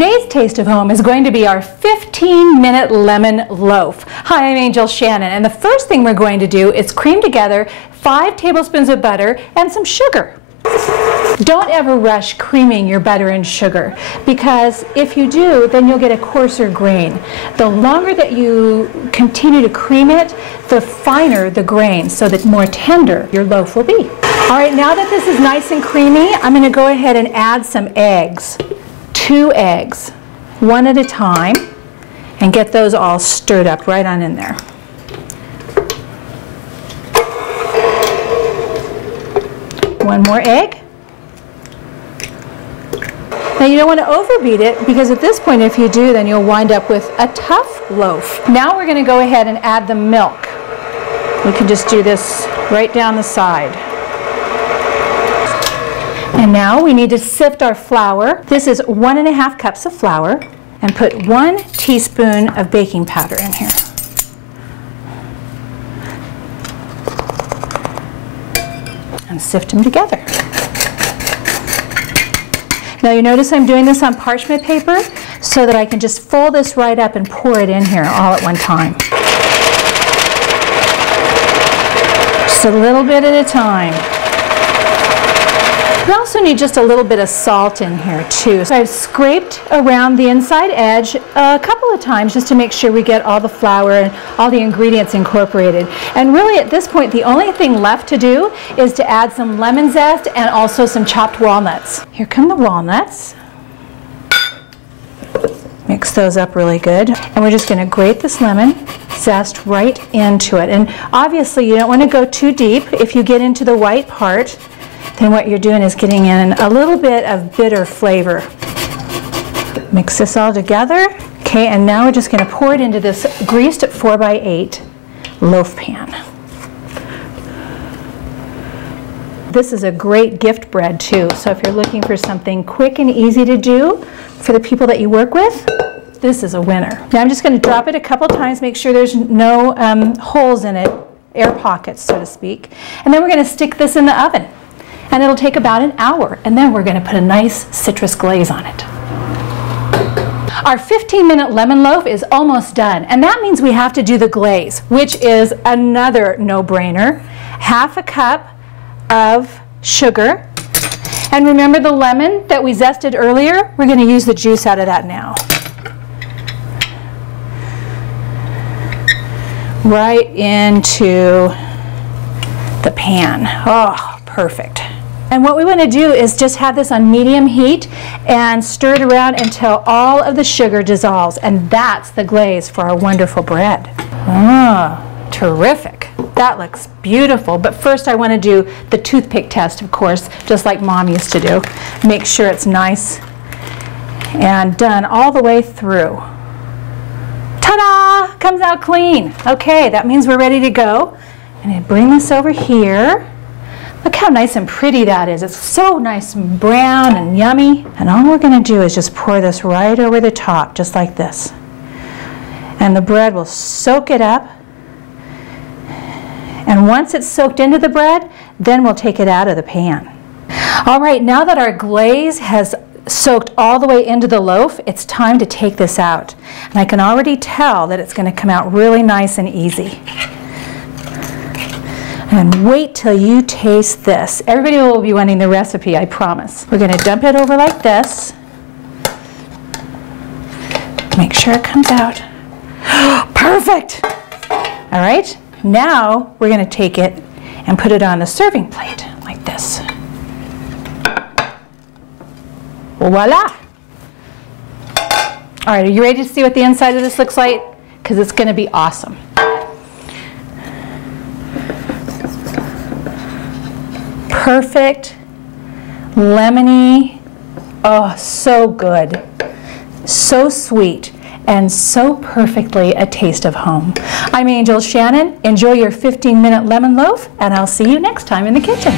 Today's Taste of Home is going to be our 15-minute lemon loaf. Hi, I'm Angel Shannon, and the first thing we're going to do is cream together 5 tablespoons of butter and some sugar. Don't ever rush creaming your butter and sugar, because if you do, then you'll get a coarser grain. The longer that you continue to cream it, the finer the grain, so that more tender your loaf will be. All right, now that this is nice and creamy, I'm going to go ahead and add some eggs. 2 eggs, one at a time, and get those all stirred up right on in there. One more egg. Now you don't want to overbeat it, because at this point, if you do, then you'll wind up with a tough loaf. Now we're going to go ahead and add the milk. We can just do this right down the side. And now we need to sift our flour. This is 1½ cups of flour, and put 1 teaspoon of baking powder in here. And sift them together. Now you notice I'm doing this on parchment paper so that I can just fold this right up and pour it in here all at one time. Just a little bit at a time. We also need just a little bit of salt in here too. So I've scraped around the inside edge a couple of times just to make sure we get all the flour and all the ingredients incorporated. And really at this point, the only thing left to do is to add some lemon zest and also some chopped walnuts. Here come the walnuts. Mix those up really good. And we're just going to grate this lemon zest right into it. And obviously you don't want to go too deep. If you get into the white part, then what you're doing is getting in a little bit of bitter flavor. Mix this all together. Okay, and now we're just going to pour it into this greased 4x8 loaf pan. This is a great gift bread too, so if you're looking for something quick and easy to do for the people that you work with, this is a winner. Now I'm just going to drop it a couple times, make sure there's no holes in it, air pockets so to speak, and then we're going to stick this in the oven. And it'll take about an hour, and then we're going to put a nice citrus glaze on it. Our 15-minute lemon loaf is almost done, and that means we have to do the glaze, which is another no-brainer. 1/2 cup of sugar, and remember the lemon that we zested earlier? We're going to use the juice out of that now. Right into the pan. Oh, perfect. And what we want to do is just have this on medium heat and stir it around until all of the sugar dissolves. And that's the glaze for our wonderful bread. Ah, terrific. That looks beautiful. But first I want to do the toothpick test, of course, just like Mom used to do. Make sure it's nice and done all the way through. Ta-da! Comes out clean. Okay, that means we're ready to go. I'm going to bring this over here. Look how nice and pretty that is. It's so nice and brown and yummy. And all we're going to do is just pour this right over the top, just like this. And the bread will soak it up. And once it's soaked into the bread, then we'll take it out of the pan. All right, now that our glaze has soaked all the way into the loaf, it's time to take this out. And I can already tell that it's going to come out really nice and easy. And wait till you taste this. Everybody will be wanting the recipe, I promise. We're going to dump it over like this. Make sure it comes out. Perfect! All right, now we're going to take it and put it on a serving plate like this. Voila! All right, are you ready to see what the inside of this looks like? Because it's going to be awesome. Perfect, lemony, oh, so good, so sweet, and so perfectly a taste of home. I'm Angel Shannon. Enjoy your 15-minute lemon loaf, and I'll see you next time in the kitchen.